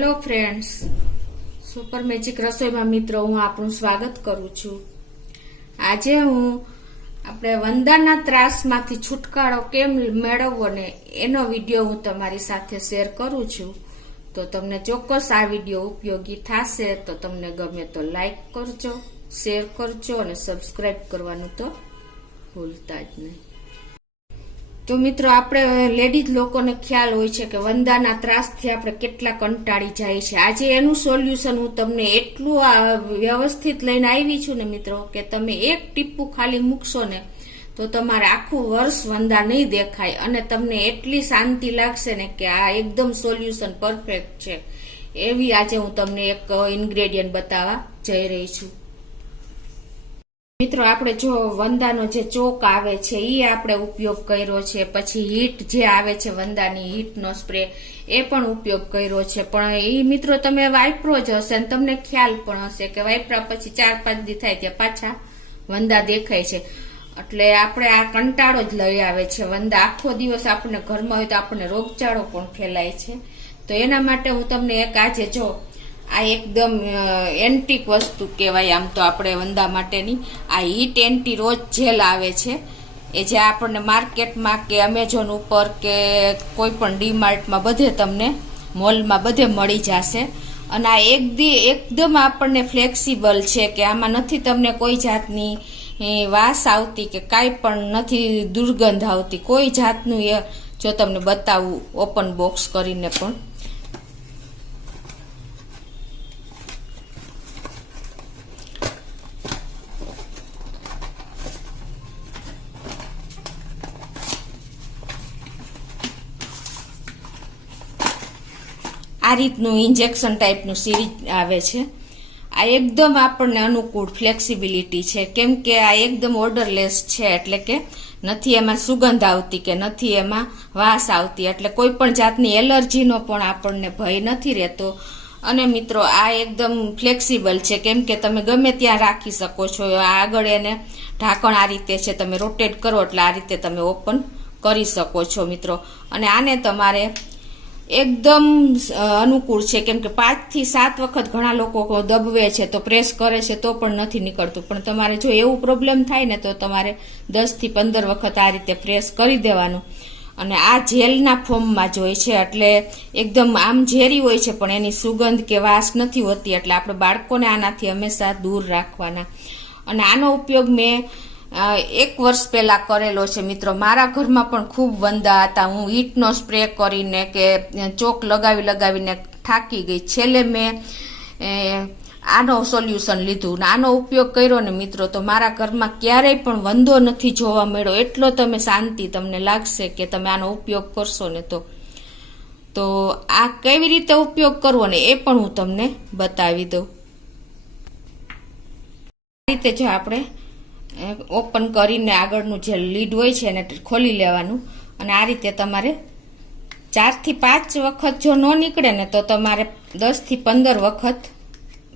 Hello friends, super magic રસોઈમાં મિત્રો હું આપનું સ્વાગત કરું છું. આજે હું આપણે વંદાના ત્રાસમાંથી છુટકારો કેમ મેળવવો ને એનો વિડીયો હું તમારી સાથે શેર કરું છું. તો તમને ચોક્કસ આ વિડીયો ઉપયોગી થશે. તો તમને ગમે તો લાઈક કરજો, શેર કરજો અને સબસ્ક્રાઇબ કરવાનું તો ભૂલતા જ નહીં. તો મિત્રો, આપણે લેડીઝ લોકોને ખ્યાલ હોય છે કે વંદાના ત્રાસથી આપણે કેટલા કંટાળી જાય છે. આજે એનું સોલ્યુશન હું તમને એટલું વ્યવસ્થિત લઈને આવી છું ને મિત્રો, કે તમે એક ટીપું ખાલી મૂકશો ને તો તમારે આખું વર્ષ વંદા નહીં દેખાય અને તમને એટલી શાંતિ લાગશે ને કે આ એકદમ સોલ્યુશન પરફેક્ટ છે. એવી આજે હું તમને એક ઇન્ગ્રેડિયન્ટ બતાવવા જઈ રહી છું. મિત્રો, આપણે જો વંદાનો જે ચોક આવે છે એ આપણે ઉપયોગ કર્યો છે, પછી હીટ જે આવે છે વંદાની હીટનો સ્પ્રે એ પણ ઉપયોગ કર્યો છે. પણ એ મિત્રો તમે વાપરો જ હશે અને તમને ખ્યાલ પણ હશે કે વાપરા પછી 4-5 દી થાય ત્યાં પાછા વંદા દેખાય છે. એટલે આપણે આ કંટાળો જ લઈ આવે છે. વંદા આખો દિવસ આપણને ઘરમાં હોય તો આપણને રોગચાળો પણ ફેલાય છે. તો એના માટે હું તમને એક આજે જો આ એકદમ એન્ટિક વસ્તુ કહેવાય આમ તો આપણે વંદા માટેની આ હીટ એન્ટી રોજ જેલ આવે છે. એ જે આપણને માર્કેટમાં કે એમેઝોન ઉપર કે કોઈ પણ ડીમાર્ટમાં બધે તમને મોલમાં બધે મળી જશે. અને આ એકદમ આપણને ફ્લેક્સિબલ છે કે આમાં નથી તમને કોઈ જાતની વાસ આવતી કે કાંઈ પણ નથી દુર્ગંધ આવતી કોઈ જાતનું. એ જો તમને બતાવું ઓપન બોક્સ કરીને પણ આ રીતનું ઇન્જેક્શન ટાઈપનું સિરીજ આવે છે. આ એકદમ આપણને અનુકૂળ ફ્લેક્સિબિલિટી છે, કેમ કે આ એકદમ ઓર્ડરલેસ છે. એટલે કે નથી એમાં સુગંધ આવતી કે નથી એમાં વાસ આવતી, એટલે કોઈ પણ જાતની એલર્જીનો પણ આપણને ભય નથી રહેતો. અને મિત્રો, આ એકદમ ફ્લેક્સિબલ છે, કેમ કે તમે ગમે ત્યાં રાખી શકો છો. આગળ એને ઢાંકણ આ રીતે છે, તમે રોટેટ કરો એટલે આ રીતે તમે ઓપન કરી શકો છો મિત્રો. અને આને તમારે એકદમ અનુકૂળ છે, કેમ કે 5 થી 7 વખત ઘણા લોકો દબવે છે તો પ્રેસ કરે છે તો પણ નથી નીકળતું. પણ તમારે જો એવું પ્રોબ્લેમ થાય ને તો તમારે 10 થી 15 વખત આ રીતે પ્રેસ કરી દેવાનું. અને આ જેલના ફોર્મમાં જ હોય છે, એટલે એકદમ આમ ઝેરી હોય છે પણ એની સુગંધ કે વાસ નથી હોતી. એટલે આપણે બાળકોને આનાથી હંમેશા દૂર રાખવાના. અને આનો ઉપયોગ મેં 1 વર્ષ પહેલા કરેલો છે મિત્રો. મારા ઘરમાં પણ ખૂબ વંદા હતા. હું હીટનો સ્પ્રે કરીને કે ચોક લગાવીને થાકી ગઈ. છેલ્લે મેં આનો સોલ્યુશન લીધું ને આનો ઉપયોગ કર્યો ને મિત્રો, તો મારા ઘરમાં ક્યારેય પણ વંદો નથી જોવા મળ્યો. એટલો તમે શાંતિ તમને લાગશે કે તમે આનો ઉપયોગ કરશો ને તો આ કેવી રીતે ઉપયોગ કરવો ને એ પણ હું તમને બતાવી દઉં. આ રીતે જો આપણે ઓપન કરીને આગળનું જે લીડ હોય છે એને ખોલી લેવાનું. અને આ રીતે તમારે 4 થી 5 વખત જો ન નીકળે ને તો તમારે 10 થી 15 વખત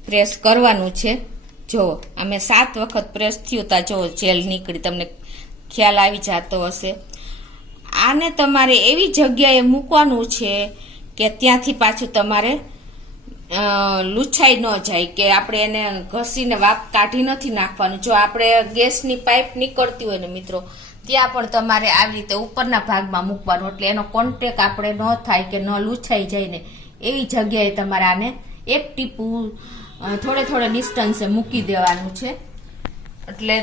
પ્રેસ કરવાનું છે. જો અમે 7 વખત પ્રેસ થયું તા જો જેલ નીકળી, તમને ખ્યાલ આવી જતો હશે. આને તમારે એવી જગ્યાએ મૂકવાનું છે કે ત્યાંથી પાછું તમારે લૂછાઈ ન જાય, કે આપણે એને ઘસીને વાપ કાઢી નથી નાખવાનું. જો આપણે ગેસની પાઇપ નીકળતી હોય ને મિત્રો, ત્યાં પણ તમારે આવી રીતે ઉપરના ભાગમાં મૂકવાનું, એટલે એનો કોન્ટેક આપણે ન થાય કે ન લૂછાઈ જાય ને એવી જગ્યાએ તમારે આને એક ટીપું થોડે ડિસ્ટન્સે મૂકી દેવાનું છે. એટલે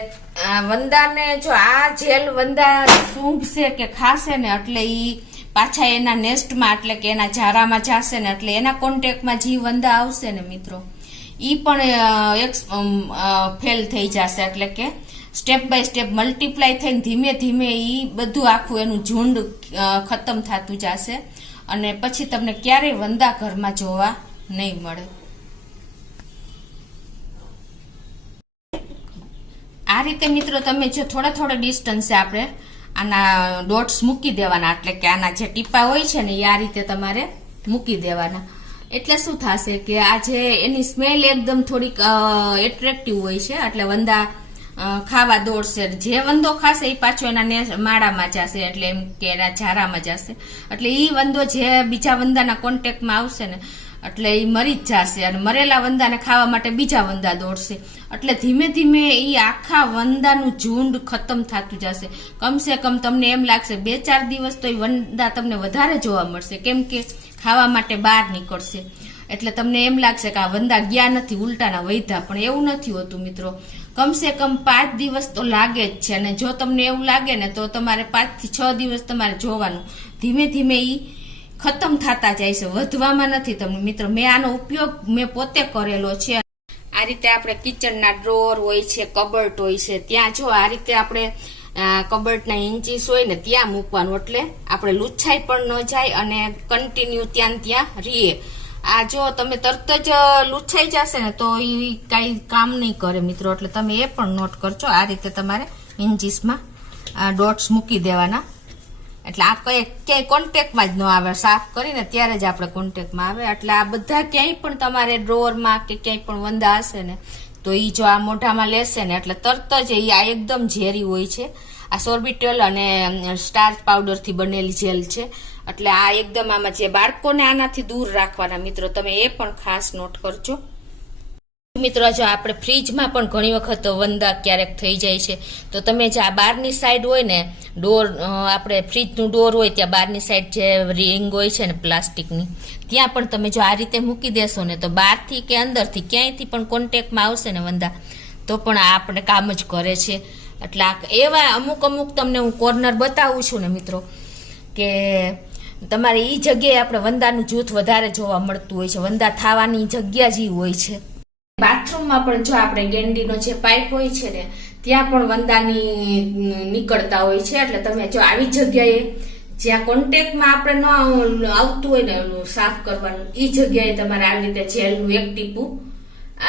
વંદાને જો આ જેલ વંદા સૂંઘશે કે ખાશે ને એટલે ઈ પાછા એના નેસ્ટમાં એટલે કે એના ઝારામાં જશે ને એટલે એના કોન્ટેક્ટમાં જે વંદા આવશે ને મિત્રો, ઈ પણ ફેલ થઈ જશે. એટલે કે સ્ટેપ બાય સ્ટેપ મલ્ટીપ્લાય થઈને ધીમે ધીમે ઈ બધું આખું એનું ઝુંડ ખતમ થતું જશે અને પછી તમને ક્યારેય વંદા ઘરમાં જોવા નહીં મળે. આ રીતે મિત્રો તમે જો થોડા ડિસ્ટન્સે આપણે આના ડોટ્સ મૂકી દેવાના, એટલે કે આના જે ટીપા હોય છે ને એ આ રીતે તમારે મૂકી દેવાના. એટલે શું થશે કે આ જે એની સ્મેલ એકદમ થોડીક એટ્રેક્ટિવ હોય છે, એટલે વંદા ખાવા દોડશે. જે વંદો ખાશે એ પાછો એના માળામાં જશે, એટલે એમ કે એના ઝારામાં જશે. એટલે એ વંદો જે બીજા વંદાના કોન્ટેક્ટમાં આવશે ને એટલે એ મરી જ જશે અને મરેલા વંદાને ખાવા માટે બીજા વંદા દોડશે. એટલે ધીમે ધીમે એ આખા વંદાનું ઝુંડ ખતમ થતું જશે. કમસે કમ તમને એમ લાગશે 2-4 દિવસ તો એ વંદા તમને વધારે જોવા મળશે, કેમ કે ખાવા માટે બહાર નીકળશે. એટલે તમને એમ લાગશે કે આ વંદા ગયા નથી, ઉલટાના વૈધા, પણ એવું નથી હોતું મિત્રો. કમસે કમ 5 દિવસ તો લાગે જ છે. અને જો તમને એવું લાગે ને તો તમારે 5 થી 6 દિવસ તમારે જોવાનું. ધીમે ધીમે ઈ ખતમ થતા જાય છે, વધવામાં નથી. તમને મિત્રો મેં આનો ઉપયોગ મેં પોતે કરેલો છે. આ રીતે આપણે કિચનના ડ્રોર હોય છે, કબર્ટ હોય છે, ત્યાં જો આ રીતે આપણે કબર્ટના ઇન્ચીસ હોય ને ત્યાં મૂકવાનું, એટલે આપણે લૂછાઈ પણ ન જાય અને કન્ટિન્યુ ત્યાં રહીએ. આ જો તમે તરત જ લૂછાઈ જશે ને તો એ કઈ કામ નહીં કરે મિત્રો. એટલે તમે એ પણ નોટ કરજો. આ રીતે તમારે ઇન્ચીસમાં ડોટ્સ મૂકી દેવાના, એટલે આ ક્યાંય કોન્ટેક્ટમાં જ ન આવે. સાફ કરીને ત્યારે જ આપણે કોન્ટેક્ટમાં આવે. એટલે આ બધા ક્યાંય પણ તમારે ડ્રોરમાં કે ક્યાંય પણ વંદા હશે ને તો એ જો આ મોઢામાં લેશે ને એટલે તરત જ આ એકદમ ઝેરી હોય છે. આ સોર્બિટોલ અને સ્ટાર્ચ પાવડરથી બનેલી જેલ છે. એટલે આ એકદમ આમાં જે બાળકોને આનાથી દૂર રાખવાના મિત્રો, તમે એ પણ ખાસ નોટ કરજો. મિત્રો જો આપણે ફ્રીજમાં પણ ઘણી વખત વંદા ક્યારેક થઈ જાય છે, તો તમે જે આ બહારની સાઈડ હોય ને ડોર, આપણે ફ્રીજનું ડોર હોય ત્યાં બહારની સાઈડ જે રિંગ હોય છે ને પ્લાસ્ટિકની, ત્યાં પણ તમે જો આ રીતે મૂકી દેશો ને તો બહારથી કે અંદરથી ક્યાંયથી પણ કોન્ટેક્ટમાં આવશે ને વંદા તો પણ આ આપણે કામ જ કરે છે. એટલે એવા અમુક તમને હું કોર્નર બતાવું છું ને મિત્રો કે તમારે એ જગ્યાએ આપણે વંદાનું જૂથ વધારે જોવા મળતું હોય છે. વંદા થવાની જગ્યા જ હોય છે. બાથરૂમમાં પણ જો આપણે ગેંડીનો જે પાઇપ હોય છે ને ત્યાં પણ વંદાની નીકળતા હોય છે. એટલે તમે જો આવી જગ્યાએ જ્યાં કોન્ટેક્ટમાં આપણે ન આવતું હોય ને સાફ કરવાનું, એ જગ્યાએ તમારે આવી રીતે જેલનું એક ટીપું,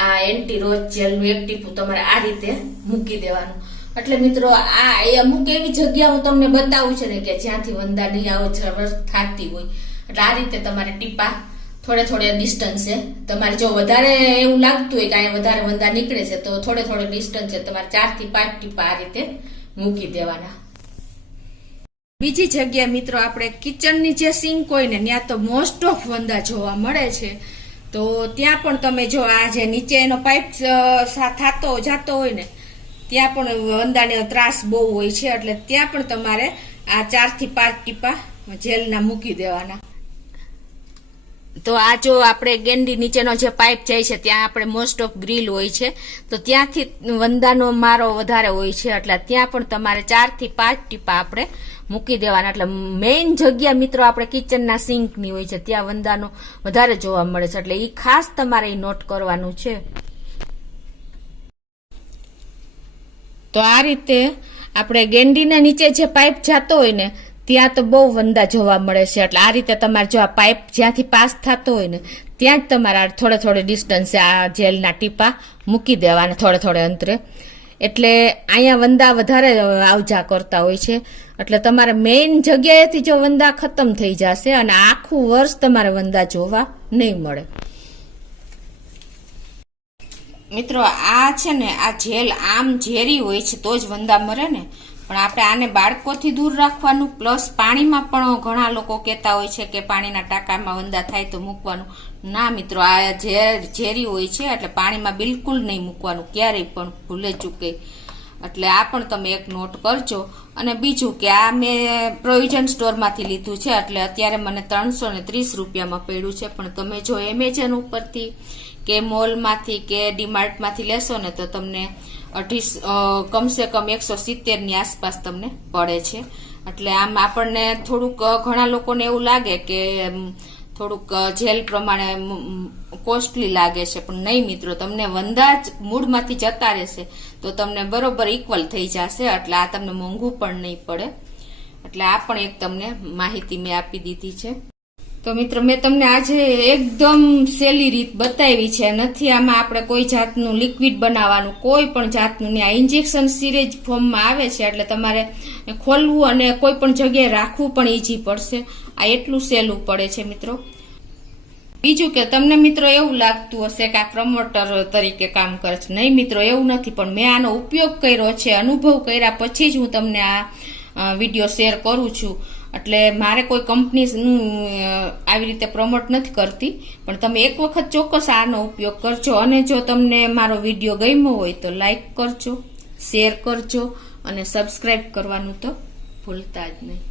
આ એન્ટી રોજ જેલનું એક ટીપું તમારે આ રીતે મૂકી દેવાનું. એટલે મિત્રો આ અમુક એવી જગ્યા હું તમને બતાવું છે ને કે જ્યાંથી વંદા નહીં આવો થતી હોય. એટલે આ રીતે તમારે ટીપા થોડે ડિસ્ટન્સે, તમારે જો વધારે એવું લાગતું હોય કે અહીંયા વધારે વંદા નીકળે છે તો થોડે ડિસ્ટન્સે તમારે 4 થી 5 ટીપા આ રીતે મૂકી દેવાના. બીજી જગ્યાએ મિત્રો આપણે કિચનની જે સિંક હોય ને ત્યાં તો મોસ્ટ ઓફ વંદા જોવા મળે છે. તો ત્યાં પણ તમે જો આ જે નીચે એનો પાઇપ જાતો હોય ને ત્યાં પણ વંદાને ત્રાસ બહુ હોય છે. એટલે ત્યાં પણ તમારે આ 4 થી 5 ટીપા જેલના મૂકી દેવાના. તો આ જો આપણે ગેંડી નીચેનો જે પાઇપ જાય છે ત્યાં આપણે મોસ્ટ ઓફ ગ્રીલ હોય છે, તો ત્યાંથી વંદાનો મારો વધારે હોય છે. એટલે ત્યાં પણ તમારે 4 થી 5 ટીપા આપણે મૂકી દેવાના. એટલે મેઇન જગ્યા મિત્રો આપણે કિચનના સિંકની હોય છે, ત્યાં વંદાનો વધારે જોવા મળે છે. એટલે એ ખાસ તમારે નોટ કરવાનું છે. તો આ રીતે આપણે ગેંડીના નીચે જે પાઇપ જતો હોય ને ત્યાં તો બહુ વંદા જોવા મળે છે. એટલે આ રીતે તમારે જો આ પાઇપ જ્યાંથી પાસ થતો હોય ને ત્યાં જ તમારે થોડે ડિસ્ટન્સે આ જેલના ટીપા મૂકી દેવાના, થોડે અંતરે. એટલે અહીંયા વંદા વધારે આવજા કરતા હોય છે. એટલે તમારે મેઇન જગ્યાએથી જો વંદા ખતમ થઈ જશે અને આખું વર્ષ તમારે વંદા જોવા નહીં મળે. મિત્રો આ છે ને આ જેલ આમ ઝેરી હોય છે તો જ વંદા મરે ને, પણ આપણે આને બાળકોથી દૂર રાખવાનું. પ્લસ પાણીમાં પણ ઘણા લોકો કહેતા હોય છે કે પાણીના ટાંકામાં વંદા થાય તો મૂકવાનું. ના મિત્રો, આ ઝેરી હોય છે એટલે પાણીમાં બિલકુલ નહીં મૂકવાનું ક્યારેય પણ, ભૂલે ચૂકે. એટલે આ પણ તમે એક નોટ કરજો. અને બીજું કે આ મેં પ્રોવિઝન સ્ટોરમાંથી લીધું છે, એટલે અત્યારે મને 330 રૂપિયામાં પડ્યું છે. પણ તમે જો એમેઝોન ઉપરથી કે મોલમાંથી કે ડીમાર્ટમાંથી લેશો ને તો તમને કમસે કમ 170 ની આસપાસ તમને પડે છે. એટલે આમ આપણને થોડુંક ઘણા લોકોને એવું લાગે કે થોડુંક જેલ પ્રમાણે કોસ્ટલી લાગે છે, પણ નહીં મિત્રો, તમને વંદા જ મૂળમાંથી જતા રહેશે તો તમને બરોબર ઇક્વલ થઈ જશે. એટલે આ તમને મોંઘું પણ નહીં પડે. એટલે આ પણ એક તમને માહિતી મેં આપી દીધી છે. તો મિત્રો મેં તમને આજે એકદમ સહેલી રીત બતાવી છે. નથી આમાં આપણે કોઈ જાતનું લિક્વિડ બનાવવાનું, કોઈ પણ જાતનું નહીં. આ ઇન્જેક્શન સિરીજ ફોર્મમાં આવે છે એટલે તમારે ખોલવું અને કોઈ પણ જગ્યાએ રાખવું પણ ઈઝી પડશે. આ એટલું સહેલું પડે છે મિત્રો. બીજું કે તમને મિત્રો એવું લાગતું હશે કે આ પ્રમોટર તરીકે કામ કરે છે. નહીં મિત્રો, એવું નથી. પણ મેં આનો ઉપયોગ કર્યો છે, અનુભવ કર્યા પછી જ હું તમને આ વિડીયો શેર કરું છું. એટલે મારે કોઈ કંપનીનું આવી રીતે પ્રમોટ નથી કરતી, પણ તમે એક વખત ચોક્કસ આનો ઉપયોગ કરજો. અને જો તમને મારો વિડીયો ગમ્યો હોય તો લાઈક કરજો, શેર કરજો અને સબસ્ક્રાઇબ કરવાનું તો ભૂલતા જ નહીં.